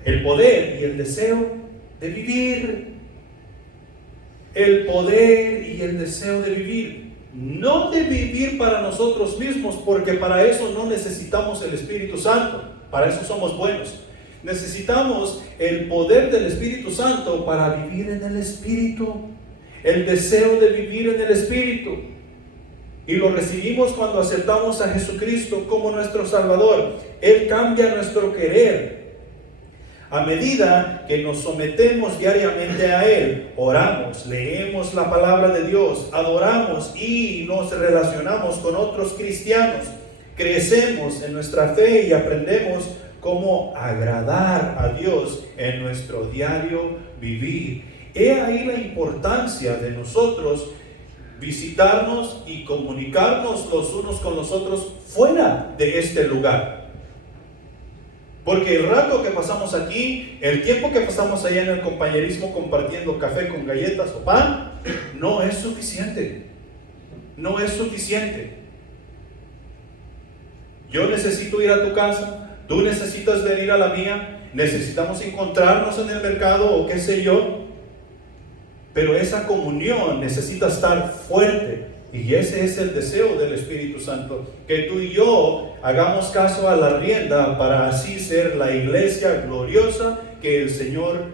el poder y el deseo de vivir. El poder y el deseo de vivir. No de vivir para nosotros mismos, porque para eso no necesitamos el Espíritu Santo. Para eso somos buenos. Necesitamos el poder del Espíritu Santo para vivir en el Espíritu. El deseo de vivir en el Espíritu. Y lo recibimos cuando aceptamos a Jesucristo como nuestro Salvador. Él cambia nuestro querer. A medida que nos sometemos diariamente a Él, oramos, leemos la palabra de Dios, adoramos y nos relacionamos con otros cristianos, crecemos en nuestra fe y aprendemos cómo agradar a Dios en nuestro diario vivir. He ahí la importancia de nosotros visitarnos y comunicarnos los unos con los otros fuera de este lugar. Porque el rato que pasamos aquí, el tiempo que pasamos allá en el compañerismo compartiendo café con galletas o pan, no es suficiente. No es suficiente. Yo necesito ir a tu casa, tú necesitas venir a la mía, necesitamos encontrarnos en el mercado o qué sé yo. Pero esa comunión necesita estar fuerte. Y ese es el deseo del Espíritu Santo, que tú y yo hagamos caso a la rienda para así ser la iglesia gloriosa que el Señor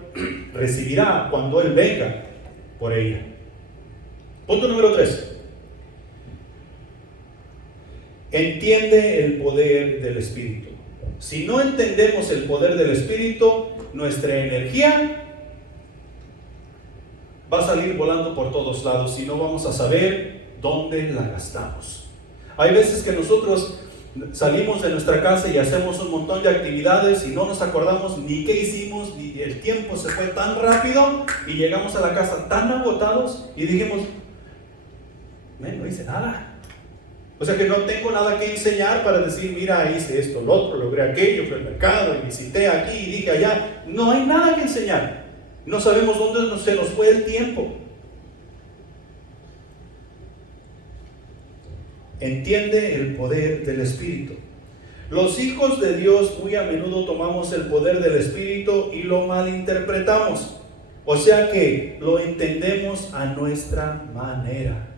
recibirá cuando Él venga por ella. Punto número 3. Entiende el poder del Espíritu. Si no entendemos el poder del Espíritu, nuestra energía va a salir volando por todos lados y no vamos a saber dónde la gastamos. Hay veces que nosotros salimos de nuestra casa y hacemos un montón de actividades y no nos acordamos ni qué hicimos, ni el tiempo se fue tan rápido y llegamos a la casa tan agotados y dijimos, no hice nada. O sea que no tengo nada que enseñar para decir, mira, hice esto, lo otro, logré aquello, fui al mercado y visité aquí y dije allá. No hay nada que enseñar. No sabemos dónde se nos fue el tiempo. Entiende el poder del Espíritu. Los hijos de Dios muy a menudo tomamos el poder del Espíritu y lo malinterpretamos. O sea que lo entendemos a nuestra manera.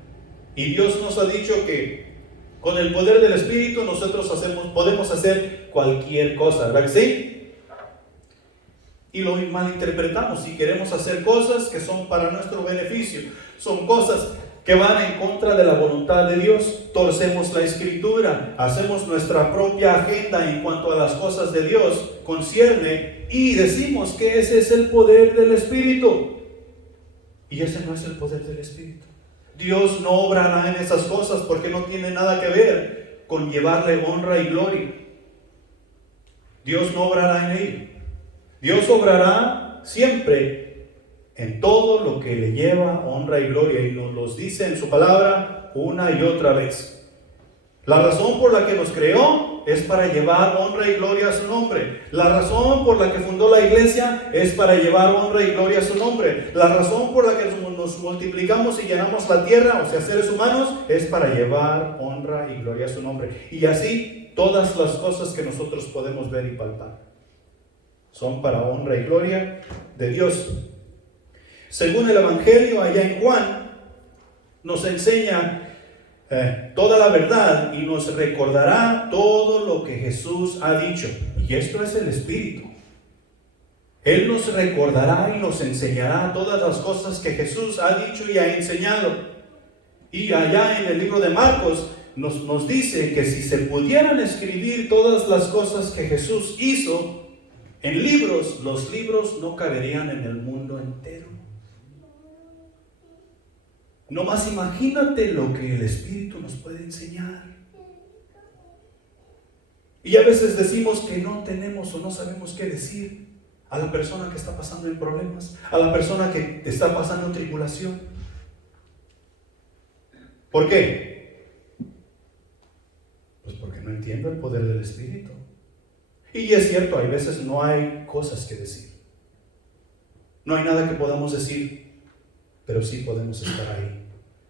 Y Dios nos ha dicho que con el poder del Espíritu nosotros podemos hacer cualquier cosa, ¿verdad que sí? Y lo malinterpretamos y queremos hacer cosas que son para nuestro beneficio. Son cosas que van en contra de la voluntad de Dios. Torcemos la Escritura, hacemos nuestra propia agenda en cuanto a las cosas de Dios concierne y decimos que ese es el poder del Espíritu. Y ese no es el poder del Espíritu. Dios no obrará en esas cosas porque no tiene nada que ver con llevarle honra y gloria. Dios no obrará en ello. Dios obrará siempre en todo lo que le lleva honra y gloria y nos los dice en su palabra una y otra vez. La razón por la que nos creó es para llevar honra y gloria a su nombre. La razón por la que fundó la iglesia es para llevar honra y gloria a su nombre. La razón por la que nos multiplicamos y llenamos la tierra, o sea, seres humanos, es para llevar honra y gloria a su nombre. Y así todas las cosas que nosotros podemos ver y palpar son para honra y gloria de Dios. Según el Evangelio allá en Juan, nos enseña toda la verdad y nos recordará todo lo que Jesús ha dicho. Y esto es el Espíritu. Él nos recordará y nos enseñará todas las cosas que Jesús ha dicho y ha enseñado. Y allá en el libro de Marcos nos dice que si se pudieran escribir todas las cosas que Jesús hizo en libros, los libros no caberían en el mundo entero. Nomás imagínate lo que el Espíritu nos puede enseñar. Y a veces decimos que no tenemos o no sabemos qué decir a la persona que está pasando en problemas, a la persona que está pasando en tribulación. ¿Por qué? Pues porque no entiendo el poder del Espíritu. Y es cierto, hay veces no hay cosas que decir. No hay nada que podamos decir, pero sí podemos estar ahí.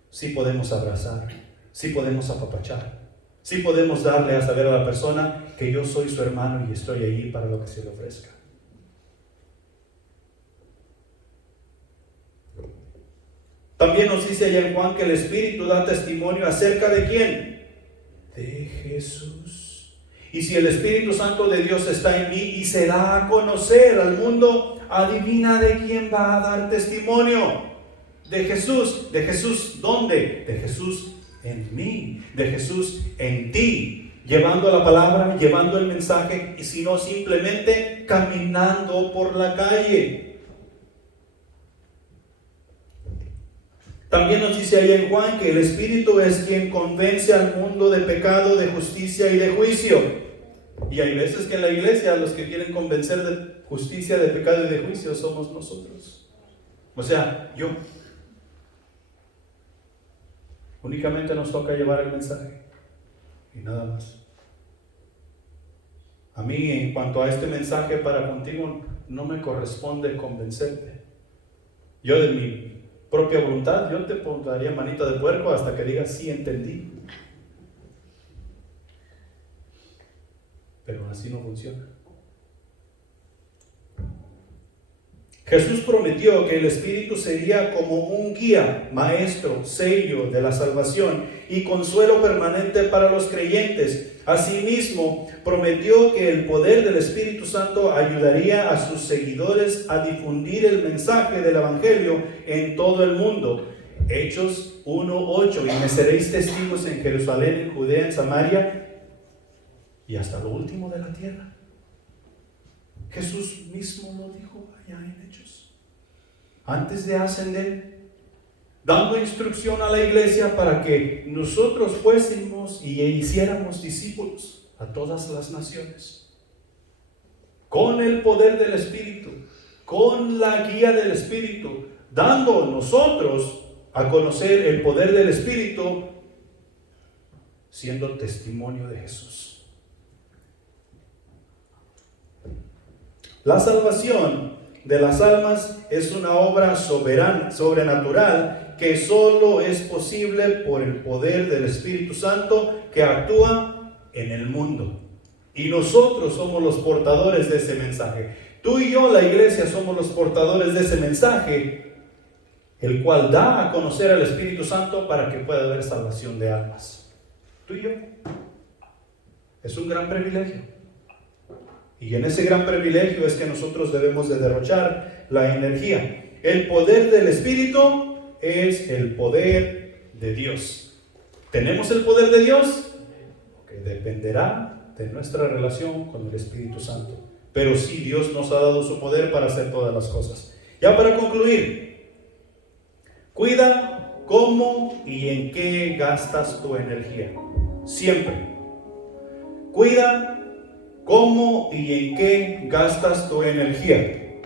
Sí podemos abrazar, sí podemos apapachar, sí podemos darle a saber a la persona que yo soy su hermano y estoy allí para lo que se le ofrezca. También nos dice allá en Juan que el Espíritu da testimonio acerca de ¿quién? De Jesús. Y si el Espíritu Santo de Dios está en mí y se da a conocer al mundo, adivina de quién va a dar testimonio. De Jesús. ¿De Jesús dónde? De Jesús en mí. De Jesús en ti. Llevando la palabra, llevando el mensaje, y si no simplemente caminando por la calle. También nos dice ahí en Juan que el Espíritu es quien convence al mundo de pecado, de justicia y de juicio. Y hay veces que en la iglesia los que quieren convencer de justicia, de pecado y de juicio somos nosotros. O sea, yo. Únicamente nos toca llevar el mensaje y nada más. A mí, en cuanto a este mensaje para contigo, no me corresponde convencerte. Yo de mi propia voluntad, yo te pondría manita de puerco hasta que digas sí entendí. Pero así no funciona. Jesús prometió que el Espíritu sería como un guía, maestro, sello de la salvación y consuelo permanente para los creyentes. Asimismo, prometió que el poder del Espíritu Santo ayudaría a sus seguidores a difundir el mensaje del Evangelio en todo el mundo. Hechos 1:8, y me seréis testigos en Jerusalén, en Judea, en Samaria y hasta lo último de la tierra. Jesús mismo lo dijo allá en Hechos. Antes de ascender, dando instrucción a la iglesia para que nosotros fuésemos y hiciéramos discípulos a todas las naciones. Con el poder del Espíritu, con la guía del Espíritu, dando nosotros a conocer el poder del Espíritu, siendo testimonio de Jesús. La salvación de las almas es una obra soberana, sobrenatural, que solo es posible por el poder del Espíritu Santo que actúa en el mundo. Y nosotros somos los portadores de ese mensaje. Tú y yo, la iglesia, somos los portadores de ese mensaje, el cual da a conocer al Espíritu Santo para que pueda haber salvación de almas. Tú y yo. Es un gran privilegio. Y en ese gran privilegio es que nosotros debemos de derrochar la energía. El poder del Espíritu es el poder de Dios. ¿Tenemos el poder de Dios? Que dependerá de nuestra relación con el Espíritu Santo. Pero sí, Dios nos ha dado su poder para hacer todas las cosas. Ya para concluir, cuida cómo y en qué gastas tu energía. Siempre. Cuida cómo y en qué gastas tu energía.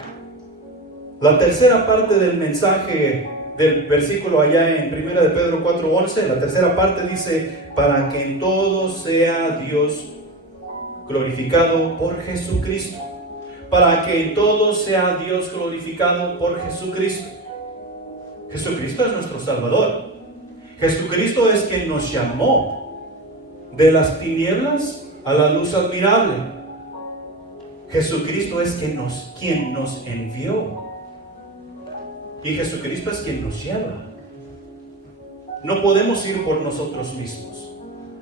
La tercera parte del mensaje del versículo allá en 1 de Pedro 4:11, la tercera parte dice: para que en todo sea Dios glorificado por Jesucristo. Para que en todo sea Dios glorificado por Jesucristo. Jesucristo es nuestro Salvador. Jesucristo es quien nos llamó de las tinieblas a la luz admirable. Jesucristo es quien nos envió. Y Jesucristo es quien nos lleva. No podemos ir por nosotros mismos.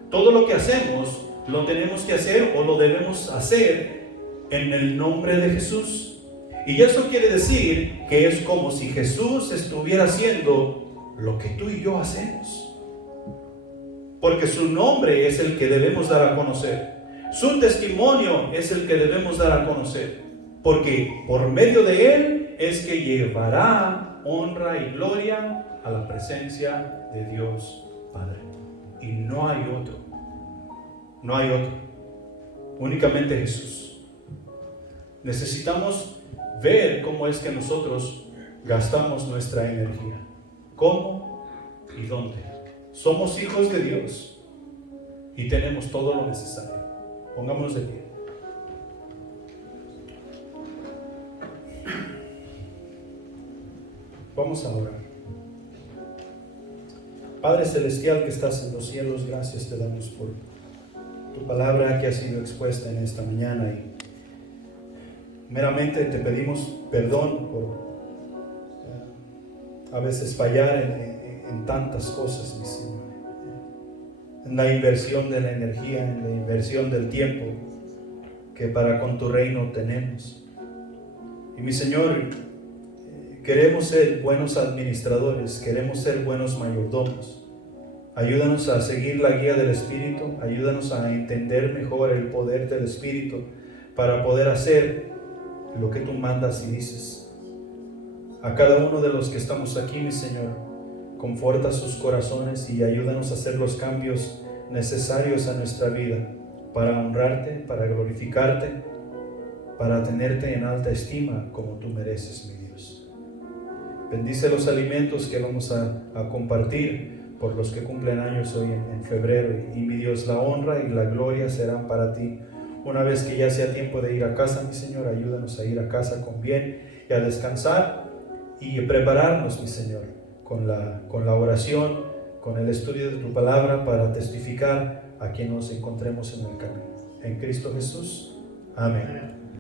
Todo lo que hacemos lo tenemos que hacer o lo debemos hacer en el nombre de Jesús. Y eso quiere decir que es como si Jesús estuviera haciendo lo que tú y yo hacemos. Porque su nombre es el que debemos dar a conocer. Su testimonio es el que debemos dar a conocer. Porque por medio de él es que llevará honra y gloria a la presencia de Dios Padre. Y no hay otro. No hay otro. Únicamente Jesús. Necesitamos ver cómo es que nosotros gastamos nuestra energía. ¿Cómo y dónde? Somos hijos de Dios y tenemos todo lo necesario. Pongámonos de pie. Vamos a orar. Padre Celestial que estás en los cielos, gracias te damos por tu palabra que ha sido expuesta en esta mañana, y meramente te pedimos perdón por a veces fallar en tantas cosas, mi Señor, en la inversión de la energía, en la inversión del tiempo que para con tu reino tenemos. Y mi Señor, queremos ser buenos administradores, queremos ser buenos mayordomos. Ayúdanos a seguir la guía del Espíritu, ayúdanos a entender mejor el poder del Espíritu para poder hacer lo que tú mandas y dices. A cada uno de los que estamos aquí, mi Señor, conforta sus corazones y ayúdanos a hacer los cambios necesarios a nuestra vida para honrarte, para glorificarte, para tenerte en alta estima como tú mereces, mi Dios. Bendice los alimentos que vamos a compartir por los que cumplen años hoy en febrero, y mi Dios, la honra y la gloria serán para ti. Una vez que ya sea tiempo de ir a casa, mi Señor, ayúdanos a ir a casa con bien y a descansar y prepararnos, mi Señor, con la oración, con el estudio de tu palabra para testificar a quien nos encontremos en el camino. En Cristo Jesús. Amén.